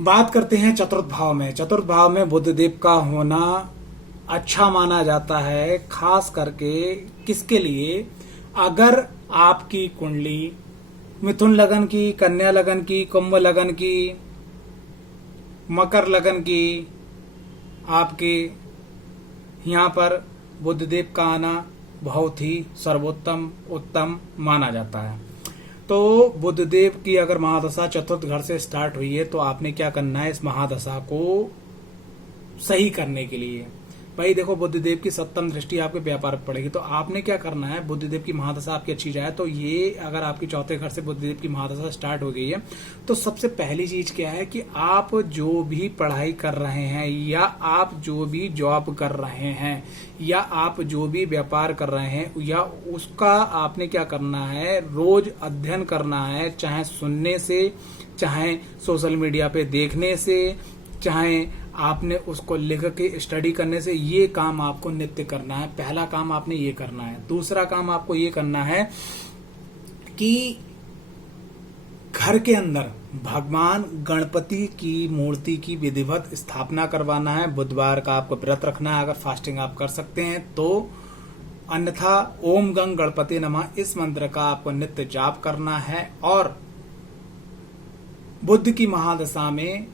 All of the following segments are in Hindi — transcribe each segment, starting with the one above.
बात करते हैं चतुर्थ भाव में। चतुर्थ भाव में बुध देव का होना अच्छा माना जाता है, खास करके किसके लिए? अगर आपकी कुंडली मिथुन लगन की, कन्या लगन की, कुंभ लगन की, मकर लगन की, आपके यहाँ पर बुध देव का आना बहुत ही सर्वोत्तम उत्तम माना जाता है। तो बुध देव की अगर महादशा चतुर्थ घर से स्टार्ट हुई है तो आपने क्या करना है? इस महादशा को सही करने के लिए भाई देखो, बुध देव की सप्तम दृष्टि आपके व्यापार पर पड़ेगी, तो आपने क्या करना है? बुध देव की महादशा आपकी अच्छी जाए तो ये अगर आपकी चौथे घर से बुध देव की महादशा स्टार्ट हो गई है तो सबसे पहली चीज क्या है कि आप जो भी पढ़ाई कर रहे हैं या आप जो भी जॉब कर रहे हैं या आप जो भी व्यापार कर रहे हैं या उसका आपने क्या करना है? रोज अध्ययन करना है, चाहे सुनने से, चाहे सोशल मीडिया पे देखने से, चाहे आपने उसको लिख के स्टडी करने से। ये काम आपको नित्य करना है। पहला काम आपने ये करना है। दूसरा काम आपको ये करना है कि घर के अंदर भगवान गणपति की मूर्ति की विधिवत स्थापना करवाना है। बुधवार का आपको व्रत रखना है, अगर फास्टिंग आप कर सकते हैं तो। अन्यथा ओम गंग गणपति नमः इस मंत्र का आपको नित्य जाप करना है। और बुध की महादशा में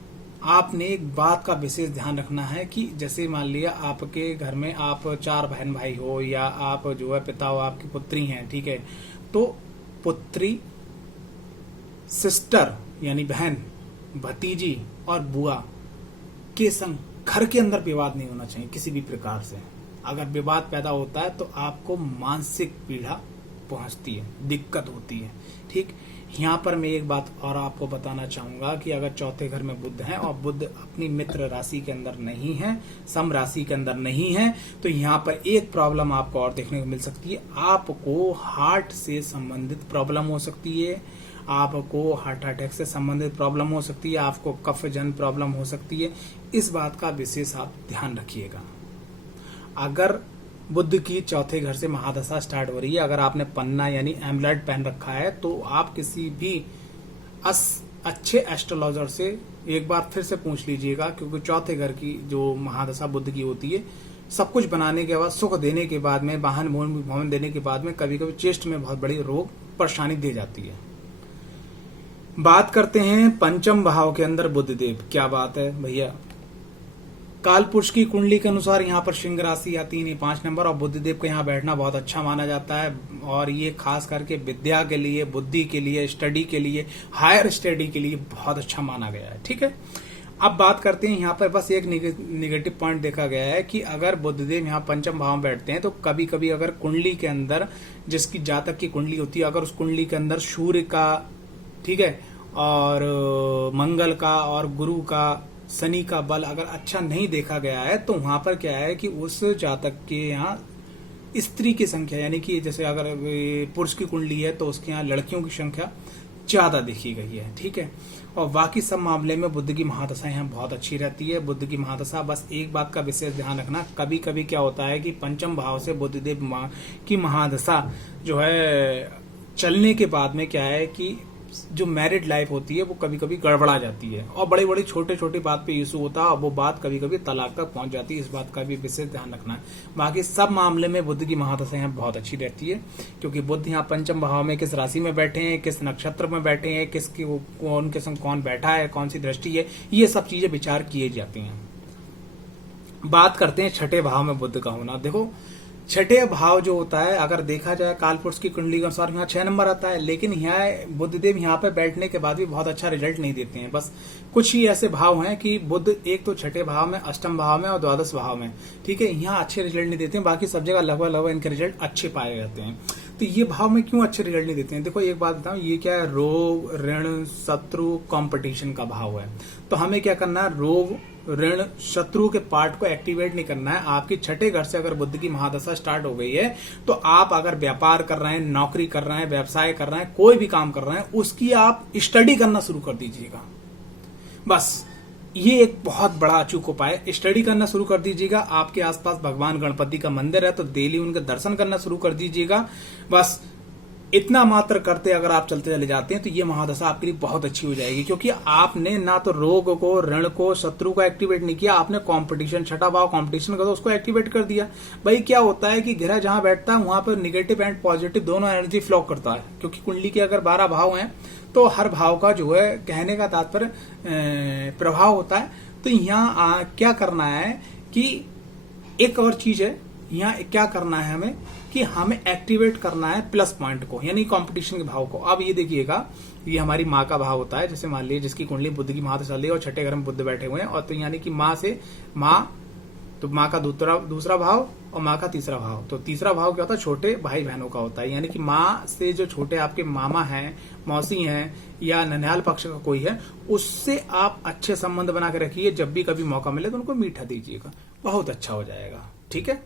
आपने एक बात का विशेष ध्यान रखना है कि जैसे मान लिया आपके घर में आप 4 बहन भाई हो या आप जो है पिता हो, आपकी पुत्री हैं, ठीक है, तो पुत्री, सिस्टर यानी बहन, भतीजी और बुआ के संग घर के अंदर विवाद नहीं होना चाहिए किसी भी प्रकार से। अगर विवाद पैदा होता है तो आपको मानसिक पीड़ा पहुंचती है, दिक्कत होती है। ठीक, यहाँ पर मैं एक बात और आपको बताना चाहूंगा कि अगर चौथे घर में बुध है और बुध अपनी मित्र राशि के अंदर नहीं है, सम राशि के अंदर नहीं है, तो यहाँ पर एक प्रॉब्लम आपको और देखने को मिल सकती है। आपको हार्ट से संबंधित प्रॉब्लम हो सकती है, आपको हार्ट अटैक से संबंधित प्रॉब्लम हो सकती है, आपको कफ जन प्रॉब्लम हो सकती है। इस बात का विशेष आप ध्यान रखिएगा। अगर बुध की चौथे घर से महादशा स्टार्ट हो रही है, अगर आपने पन्ना यानी एमलेट पहन रखा है तो आप किसी भी अच्छे एस्ट्रोलॉजर से एक बार फिर से पूछ लीजिएगा, क्योंकि चौथे घर की जो महादशा बुध की होती है, सब कुछ बनाने के बाद, सुख देने के बाद में, वाहन भवन देने के बाद में कभी कभी चेस्ट में बहुत बड़ी रोग परेशानी दे जाती है। बात करते हैं पंचम भाव के अंदर बुध देव। क्या बात है भैया, काल पुरुष की कुंडली के अनुसार यहाँ पर सिंह राशि आती है 5 नंबर, और बुध देव का यहाँ बैठना बहुत अच्छा माना जाता है। और ये खास करके विद्या के लिए, बुद्धि के लिए, स्टडी के लिए, हायर स्टडी के लिए बहुत अच्छा माना गया है। ठीक है, अब बात करते हैं यहाँ पर बस एक निगेटिव पॉइंट देखा गया है कि अगर बुध देव यहाँ पंचम भाव में बैठते हैं तो कभी कभी अगर कुंडली के अंदर, जिसकी जातक की कुंडली होती है, अगर उस कुंडली के अंदर सूर्य का, ठीक है, और मंगल का और गुरु का, शनि का बल अगर अच्छा नहीं देखा गया है तो वहां पर क्या है कि उस जातक के यहाँ स्त्री की संख्या, यानी कि जैसे अगर पुरुष की कुंडली है तो उसके यहाँ लड़कियों की संख्या ज्यादा देखी गई है। ठीक है, और बाकी सब मामले में बुध की महादशा यहाँ बहुत अच्छी रहती है। बुध की महादशा, बस एक बात का विशेष ध्यान रखना, कभी कभी क्या होता है कि पंचम भाव से बुध देव की महादशा जो है चलने के बाद में क्या है कि जो मैरिड लाइफ होती है वो कभी कभी गड़बड़ा जाती है और बड़ी बड़ी छोटे छोटी बात पे इशू होता है और वो बात कभी कभी तलाक तक पहुंच जाती है। इस बात का भी विशेष ध्यान रखना है। बाकी सब मामले में बुध की महादशा यहाँ बहुत अच्छी रहती है, क्योंकि बुध यहाँ पंचम भाव में किस राशि में बैठे हैं, किस नक्षत्र में बैठे हैं, किसकी कौन के संग कौन बैठा है, कौन सी दृष्टि है, ये सब चीजें विचार किए जाती हैं। बात करते हैं छठे भाव में बुध का होना। देखो, छठे भाव जो होता है, अगर देखा जाए काल पुरुष की कुंडली के अनुसार यहाँ 6 नंबर आता है, लेकिन यहाँ बुध देव यहाँ पे बैठने के बाद भी बहुत अच्छा रिजल्ट नहीं देते हैं। बस कुछ ही ऐसे भाव हैं कि बुध एक तो छठे भाव में, अष्टम भाव में और द्वादश भाव में, ठीक है, यहाँ अच्छे रिजल्ट नहीं देते हैं। बाकी सब जगह लगभग इनके रिजल्ट अच्छे पाए जाते हैं। तो ये भाव में क्यों अच्छे रिजल्ट नहीं देते हैं? देखो एक बात बताऊं, ये क्या है, रोग, ऋण, शत्रु, कंपटीशन का भाव है। तो हमें क्या करना है, रोग, ऋण, शत्रु के पार्ट को एक्टिवेट नहीं करना है। आपकी छठे घर से अगर बुध की महादशा स्टार्ट हो गई है तो आप अगर व्यापार कर रहे हैं, नौकरी कर रहे हैं, व्यवसाय कर रहे हैं, कोई भी काम कर रहे हैं, उसकी आप स्टडी करना शुरू कर दीजिएगा। बस ये एक बहुत बड़ा अचूक उपाय है। स्टडी करना शुरू कर दीजिएगा। आपके आसपास भगवान गणपति का मंदिर है तो डेली उनके दर्शन करना शुरू कर दीजिएगा। बस इतना मात्र करते अगर आप चलते चले जाते हैं तो ये महादशा आपके लिए बहुत अच्छी हो जाएगी, क्योंकि आपने ना तो रोग को, ऋण को, शत्रु को एक्टिवेट नहीं किया, आपने कंपटीशन, छठा भाव कंपटीशन का, तो उसको एक्टिवेट कर दिया। भाई क्या होता है कि ग्रह जहां बैठता है वहां पर निगेटिव एंड पॉजिटिव दोनों एनर्जी फ्लो करता है, क्योंकि कुंडली के अगर 12 भाव हैं तो हर भाव का जो है कहने का तात्पर्य प्रभाव होता है। तो यहाँ क्या करना है कि एक और चीज है, यहाँ क्या करना है हमें कि हमें एक्टिवेट करना है प्लस पॉइंट को, यानी कंपटीशन के भाव को। अब ये देखिएगा, ये हमारी माँ का भाव होता है, जैसे मान लीजिए जिसकी कुंडली बुध की महादशा चल रही है और छठे घर में बुध बैठे हुए हैं, और तो यानी कि माँ से तो माँ का दूसरा भाव और माँ का तीसरा भाव। तो तीसरा भाव क्या होता है, छोटे भाई बहनों का होता है, यानी कि माँ से जो छोटे आपके मामा हैं, मौसी हैं, या ननिहाल पक्ष का कोई है, उससे आप अच्छे संबंध बना के रखिए। जब भी कभी मौका मिले तो उनको मीठा दीजिएगा, बहुत अच्छा हो जाएगा। ठीक है।